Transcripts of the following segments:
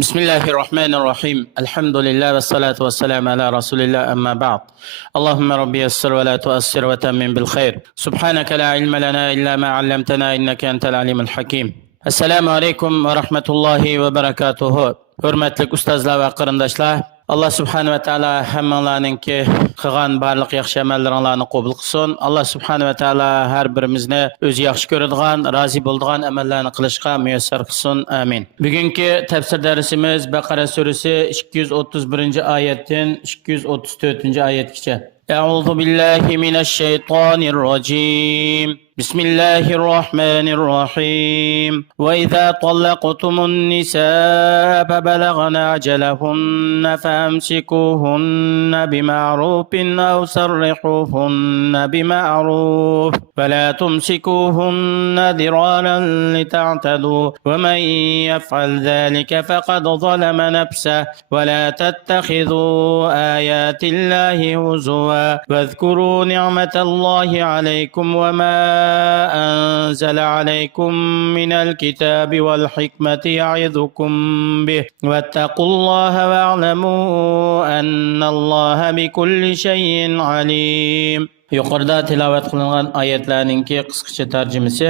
بسم الله الرحمن الرحيم الحمد لله والصلاة والسلام على رسول الله أما بعد اللهم ربي يسر ولا تؤسر وتمم بالخير سبحانك لا علم لنا إلا ما علمتنا إنك أنت العليم الحكيم السلام عليكم ورحمة الله وبركاته hurmatli ustozlar va qarindoshlar, Alloh subhanahu va taolo hammalarninki qilgan barliq yaxshi amallaringlarni qabul qilsin. Alloh subhanahu va taolo har birimizni o'zi yaxshi ko'radigan, rozi bo'ladigan amallarni qilishga muyassar qilsin. Amin. Bugungi tafsir darsimiz Baqara surasi 231-oyatdan 234-oyatgacha. A'udhu billahi minash shaytonir rojim. بسم الله الرحمن الرحيم وإذا طلقتم النساء فبلغن أجلهن فأمسكوهن بمعروف أو سرحوهن بمعروف فلا تمسكوهن ضرارا لتعتدوا ومن يفعل ذلك فقد ظلم نفسه ولا تتخذوا آيات الله هزوا واذكروا نعمة الله عليكم وما أنزل عليكم من الكتاب والحكمة يعظكم به واتقوا الله واعلموا أن الله بكل شيء عليم. Yuqorida tilovat qilingan oyatlarning qisqacha tarjimasi.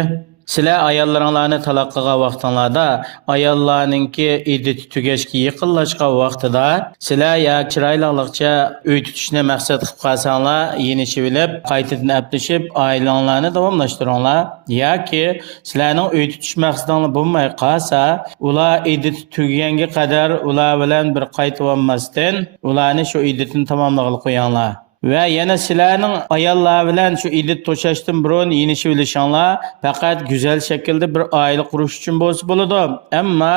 Sizlar ayollaringlarni taloq qilgan vaqtinglarda, ayollarningki iddati tugashga yaqinlashgan vaqtida sizlar ya chiroylilikcha uy tutishni maqsad qilib qolsanglar, yenishib olib, qaytadan aplashib, oilanglarni davomlashtiringlar. yoki sizlarning uy tutish maqsadinglar bo'lmay qolsa, ular iddati tugaganga qadar ular bilan bir qaytib olmasdan, ularni shu iddatini tamomlab qo'yinglar. Ve yana sizlarning ayollar bilan shu iddat to'shashdan burun yenishib olishinglar faqat go'zal shaklda bir oila qurish uchun bo'lsa bo'ladi. Ammo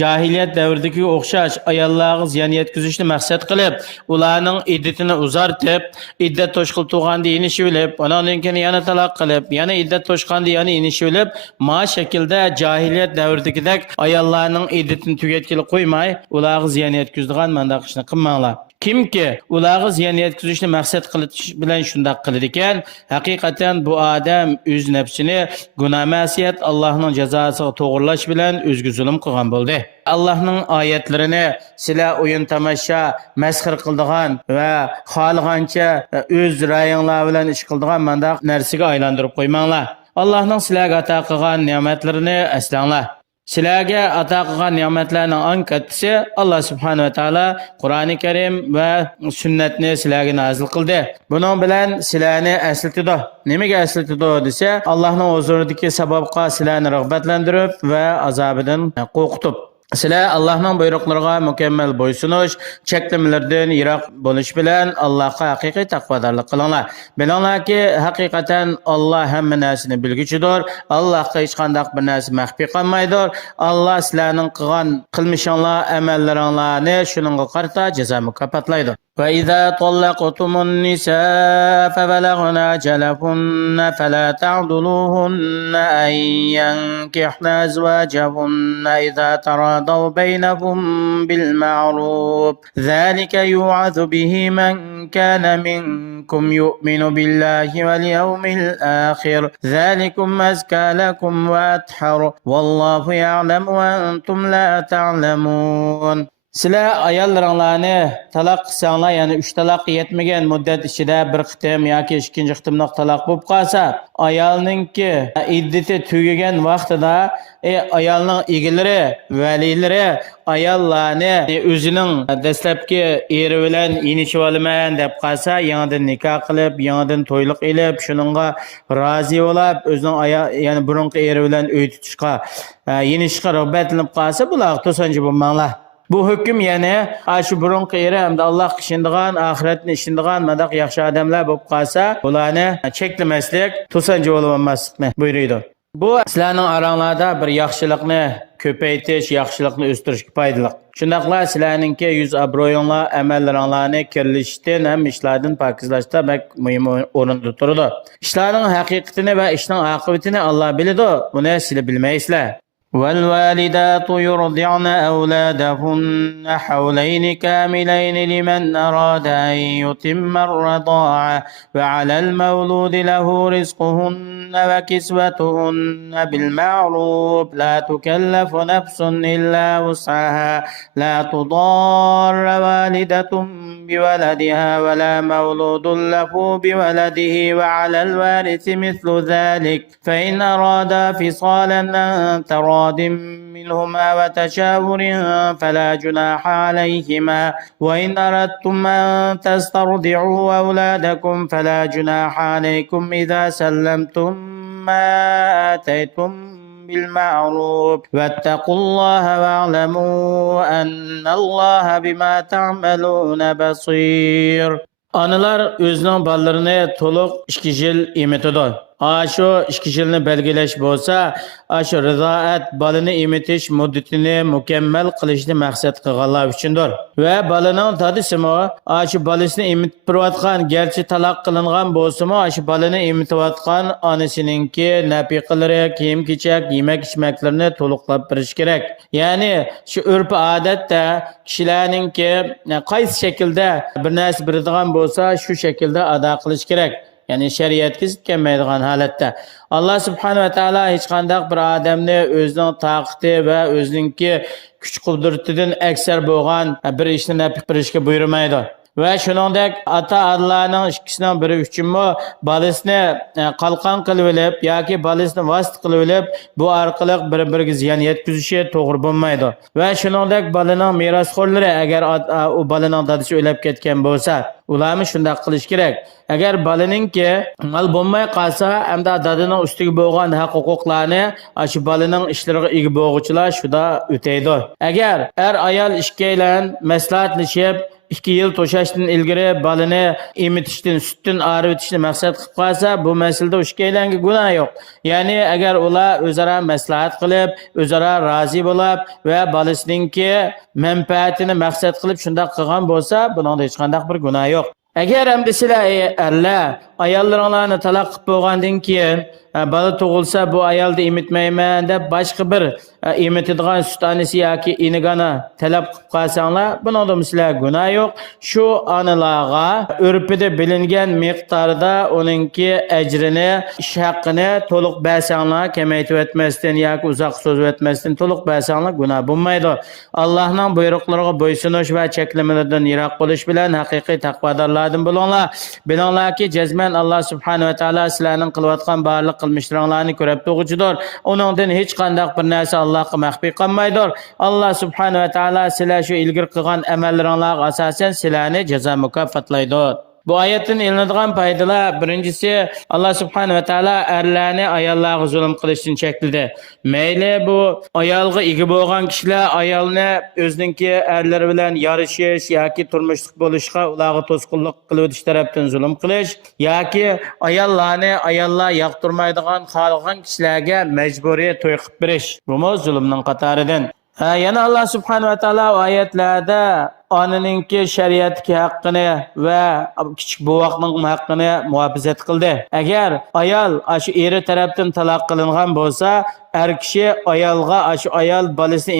jahiliyat davridagi o'xshash ayollarga ziyon yetkazishni maqsad qilib, ularning iddatini uzartib, iddat to'shqil tug'anda yenishib olib, undan keyin yana taloq qilib, yana iddat to'shqanda yana yenishib olib, ma shaklda jahiliyat davridagidek ayollarning iddatini tugatgili qo'ymay, ularga ziyon yetkazadigan mandaq ishni qilmanglar. Kimki ularga ziyon yetkazishni maqsad qilish bilan shunday qiladi ekan, haqiqatan bu odam o'z nafsini gunoh ma'siyat Allohning jazosiga to'g'rilash bilan o'zga zulm qilgan bo'ldi. Allohning oyatlarini sizlar o'yin tomosha masxir qildigan va xohlagancha o'z ra'yinglar bilan ish qildigan mandaq narsaga aylantirib qo'ymanglar. Allohning sizlarga ato qilgan ne'matlarini eslanglar. Sizlarga ato qilgan ne'matlarning eng kattasi Alloh subhanahu va taolo Qur'oni Karim va sunnatni sizlarga nozil qildi. Buning bilan sizlarni eslatadi. Nimaga eslatadi desa, Allohning huzuridagi sababqa sizlarni rag'batlantirib va azobidan qo'rqitib. Sizlar Allohning buyruqlariga mukammal bo'ysunish, cheklamalardan yiroq bo'lish bilan Allohga haqiqiy taqvodorlik qilinglar. Bilinglarki, haqiqatan Alloh hamma narsani bilguchidir. Allohga hech qanday bir narsa maxfiy qolmaydir. Alloh sizlarning qilgan qilmishinglar, amallaringlarni shuningga qarata jazo mukofotlaydi. وإذا طلقتم النساء فبلغن أجلهن فلا تعضلوهن أن ينكحن أزواجهن إذا تراضوا بينهم بالمعروف ذلك يوعظ به من كان منكم يؤمن بالله واليوم الآخر ذلكم أزكى لكم وأطهر والله يعلم وأنتم لا تعلمون. Sizlar ayollaringlarni taloq qilsanglar, ya'ni 3 taloq yetmagan muddat ichida bir qitim yoki ikkinchi qitimliq taloq bo'lib qolsa, ayolningki iddati tugagan vaqtida ayolning egalari, valilari ayollarni o'zining dastlabki eri bilan yenishib olaman deb qolsa, yangidan nikoh qilib, yangidan to'yliq elib, shuningga rozi bo'lib, o'zining ya'ni burunqi eri bilan uy tutishga, yenishga rag'batlanib qolsa, bular to'sanchi bo'lmanglar. Bu hukm yani shu burunqi eri hamda Alloh ishonadigan, oxiratni ishonadigan madaq yaxshi odamlar bo'lib qolsa, ularni cheklamaslik, to'sanchi bo'lib olmaslikni buyuradi. Bu sizlarning oranglarda bir yaxshilikni ko'paytirish, yaxshilikni o'stirishga foydali. Shundaqla sizlarningki yuz obro'yinglar, amallaringlarni kirlishdan ham ishlardan pokizlashda bak muhim o'rinda turadi. Ishlarning haqiqatini va ishning oqibatini Alloh biladi, buni sizlar bilmaysizlar. والوالدات يرضعن أولادهن حولين كاملين لمن أراد أن يتم الرضاعة وعلى المولود له رزقهن وكسوتهن بالمعروف لا تكلف نفس إلا وسعها لا تضار والدة بولدها ولا مولود له بولده وعلى الوارث مثل ذلك فإن أرادا فصالا عن تراض منهما وتشاور فلا جناح عليهما وإن أردتم أن تسترضعوا أولادكم فلا جناح عليكم إذا سلمتم ما آتيتم بالمعروف واتقوا الله واعلموا أن الله بما تعملون بصير. Analar özünün ballarını toluq 2 yil emitidir. Aşu 2 yilni belgilash bo'lsa, aşu rizoat balini emitish muddatini mukammal qilishni maqsad qilganlar uchundir. Va balining dadisimi aşu balisini emitib turayotgan, garchi taloq qilingan bo'lsa-mu, aşu balini emitayotgan onasininki nafiqalari, kiyim-kechak, yemak-ichmaklarini to'liqlab berish kerak. Ya'ni shu urf odatda kishilarninki qaysi shaklda bir narsa beradigan bo'lsa, shu shaklda ado qilish kerak. Yani şeriatga zid kelmaydigan holatda Alloh subhanahu va taolo hech qanday bir odamni o'zining taqati va o'zininki kuch-qudratidan aksar bo'lgan bir ishni nafiq qilishga buyurmaydi. Ve shuningdek ota-onalarning ikkisining biri uchunmi bolasini qalqon qilib olib yoki bolasini vosita qilib olib bu orqali bir-biriga ziyon yetkazishi to'g'ri bo'lmaydi. Va shuningdek bolaning merosxo'rlari agar u bolaning dadasi o'lib ketgan bo'lsa, ularni shunday qilish kerak. Agar bolaninki mal bo'lmay qolsa, hamda dadining ustiga bo'lgan haq-huquqlarni shu bolaning ishlariga ega bo'lg'uvchilar shunda o'taydi. Agar ayol ikkilan maslahatlashib 2 yil to'shashdan ilgari balini emitishdan, sutdan arvitishni maqsad qilib qolsa, bu masalada ikkilanga gunoh yo'q. Ya'ni agar ular o'zaro maslahat qilib, o'zaro rozi bo'lib va balasininki manfaatini maqsad qilib shunday qilgan bo'lsa, buningda hech qanday bir gunoh yo'q. Agar hamda sizlar Allah ayollaringlarni taloq qilib bo'lgandan keyin bola tug'ilsa bu ayolni emitmayman deb boshqa bir emitadigan sut onasi yoki inigani talab qilib qolsanglar, buningda sizlar gunoh yo'q. Shu onalarga urfida bilingan miqdorda uningki ajrini, ish haqqini to'liq bersanglar, kamaytib o'tmasdan yoki uzoq so'zib o'tmasdan to'liq bersanglar gunoh bo'lmaydi. Allohning buyruqlariga bo'ysunish va cheklamalardan yiroq bo'lish bilan haqiqiy taqvodorlardan bo'linglar. Bilinglarki, jazman Alloh subhanahu va taolo sizlarning qilayotgan barliq qilmishlaringlarni ko'rib turuvchidir. Uningdan hech qanday bir narsa Allohga maxfiy qolmaydir. Alloh subhanahu va taolo sizlar shu ilgari qilgan amallaringlarga asosan sizlarni jazo mukofotlaydi. Bu oyatdan ilinadigan foydalar birinchisi Alloh subhanahu va taolo erlarni ayollarga zulm qilishdan chekladi. Mayli bu ayolga ega bo'lgan kishilar ayolni o'zininki erlari bilan yarashish yoki turmushlik bo'lishga ularga to'sqinlik qilib o'tish tarafdan zulm qilish yoki ayollar yoqtirmaydigan xohlagan kishilarga majburiy to'y qilib berish. Bu zulmning qatoridan. Yana Alloh subhanahu va taolo oyatlarda onaninki shariatki haqqini va kichik buvoqning haqqini muhofazat qildi. Agar ayol shu eri tarafdan taloq qilingan bo'lsa, kishi ayolga shu ayol bolasini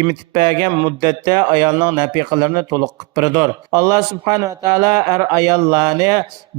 emitib bergan muddatda ayolning nafiqalarini to'liq qilib beradi. Alloh subhanahu va taolo ayollarni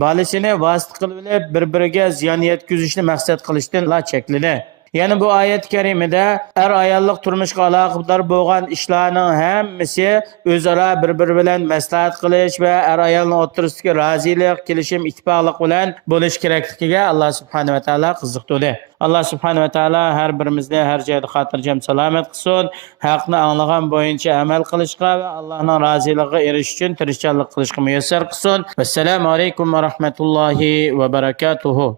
bolasini vosita qilib olib bir-biriga ziyon yetkazishni maqsad qilishdan chekladi. Yani bu ayet kerimede ayollik turmuşga aloqador bo'lgan ishlarning hammasi o'zaro bir-biri bilan maslahat qilish va ayolning o'rtasidagi rozilik, kelishim, ittifoqlik bilan bo'lish kerakligiga Alloh subhanahu va taolo qiziqtirdi. Alloh subhanahu va taolo har birimizni har joyda xotirjam salomat qilsin, haqni anglagan bo'yicha amal qilishga va Allohning roziligiga erishish uchun tirishchilik qilishga muyassar qilsin. Assalomu alaykum va rahmatullohi va barakatuh.